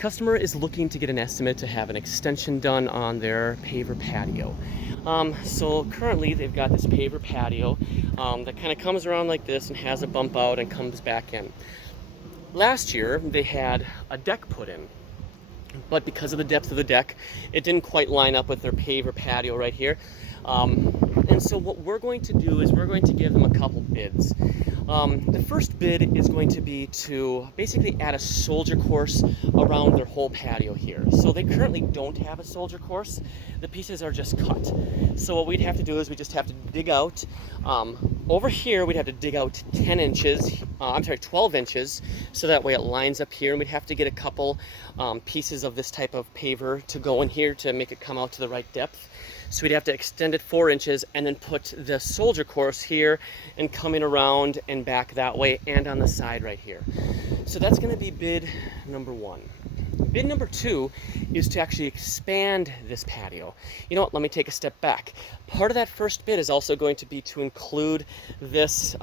Customer is looking to get an estimate to have an extension done on their paver patio. So currently they've got this paver patio that kind of comes around like this and has a bump out and comes back in. Last year they had a deck put in, but because of the depth of the deck, it didn't quite line up with their paver patio right here. And so what we're going to do is we're going to give them a couple bids. The first bid is going to be to basically add a soldier course around their whole patio here. So they currently don't have a soldier course. The pieces are just cut. So what we'd have to do is we just have to dig out. Over here we'd have to dig out 12 inches, so that way it lines up here, and we'd have to get a couple pieces of this type of paver to go in here to make it come out to the right depth. So we'd have to extend it 4 inches and then put the soldier course here and coming around and back that way and on the side right here. So that's going to be bid number one. Bid number two is to actually expand this patio. You know what, let me take a step back. Part of that first bid is also going to be to include this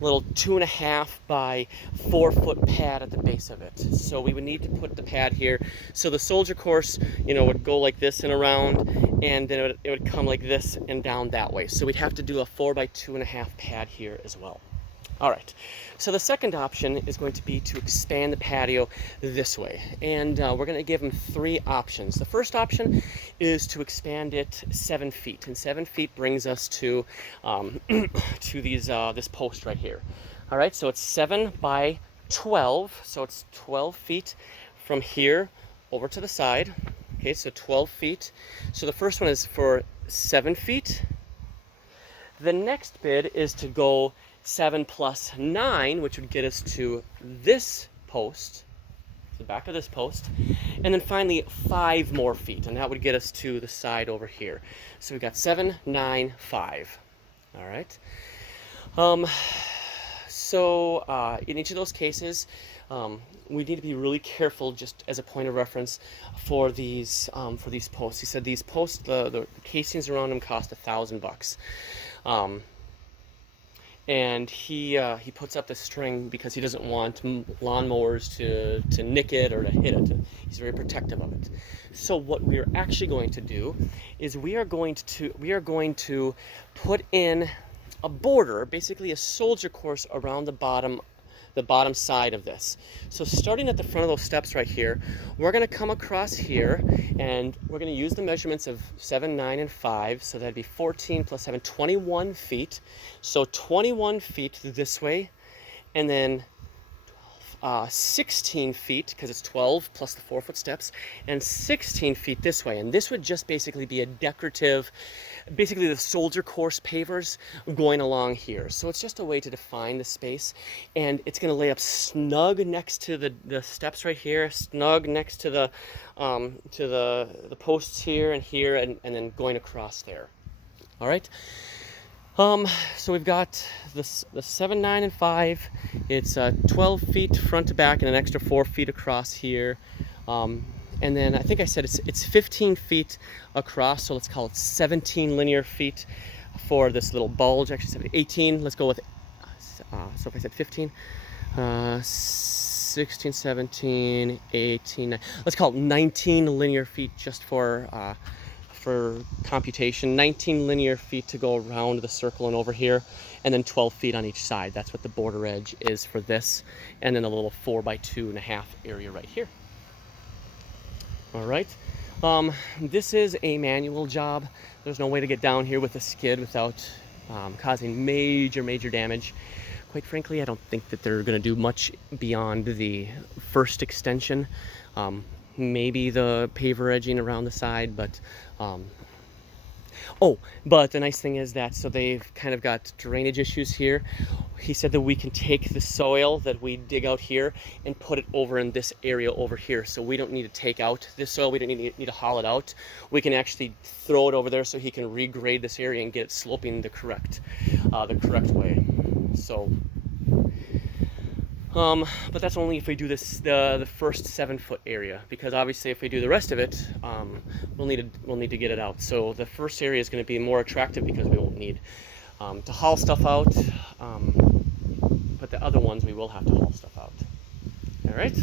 little 2.5 by 4 foot pad at the base of it. So we would need to put the pad here. So the soldier course, would go like this and around, and then it would come like this and down that way. So we'd have to do a 4 by 2.5 pad here as well. All right, so the second option is going to be to expand the patio this way, and we're going to give them 3 options. The first option is to expand it 7 feet, and 7 feet brings us to this post right here. All right, so it's 7 by 12, so it's 12 feet from here over to the side. Okay, so 12 feet. So the first one is for 7 feet. The next bid is to go 7 plus 9, which would get us to this post, the back of this post, and then finally 5 more feet, and that would get us to the side over here. So we got 7, 9, 5. All right. So in each of those cases, we need to be really careful, just as a point of reference, for these posts. He said these posts, the casings around them cost $1,000. And he puts up the string because he doesn't want lawnmowers to nick it or to hit it. He's very protective of it. So what we are actually going to do is we are going to put in a border, basically a soldier course around the bottom side of this. So starting at the front of those steps right here, we're going to come across here, and we're going to use the measurements of 7, 9, and 5. So that'd be 14 plus 7, 21 feet. So 21 feet this way, and then 16 feet, because it's 12 plus the 4 foot steps, and 16 feet this way. And this would just basically be a decorative, basically the soldier course pavers going along here. So it's just a way to define the space, and it's going to lay up snug next to the steps right here, snug next to the posts here, and then going across there. All right. So we've got the 7, 9, and 5. It's 12 feet front to back and an extra 4 feet across here. And then I think I said it's 15 feet across, so let's call it 17 linear feet for this little bulge. Actually, 18. Let's go with, so if I said 15, 16, 17, 18, let's call it 19 linear feet just for computation. 19 linear feet to go around the circle and over here, and then 12 feet on each side. That's what the border edge is for this, and then a little 4 by 2.5 area right here. All right. This is a manual job. There's no way to get down here with a skid without causing major damage. Quite frankly, I don't think that they're going to do much beyond the first extension. Maybe the paver edging around the side, but but the nice thing is that, so they've kind of got drainage issues here. He said that we can take the soil that we dig out here and put it over in this area over here. So we don't need to take out this soil. We don't need to haul it out. We can actually throw it over there so he can regrade this area and get it sloping the correct way. So, but that's only if we do this the first 7 foot area, because obviously if we do the rest of it, we'll need to get it out. So the first area is going to be more attractive because we won't need to haul stuff out, but the other ones we will have to haul stuff out. All right.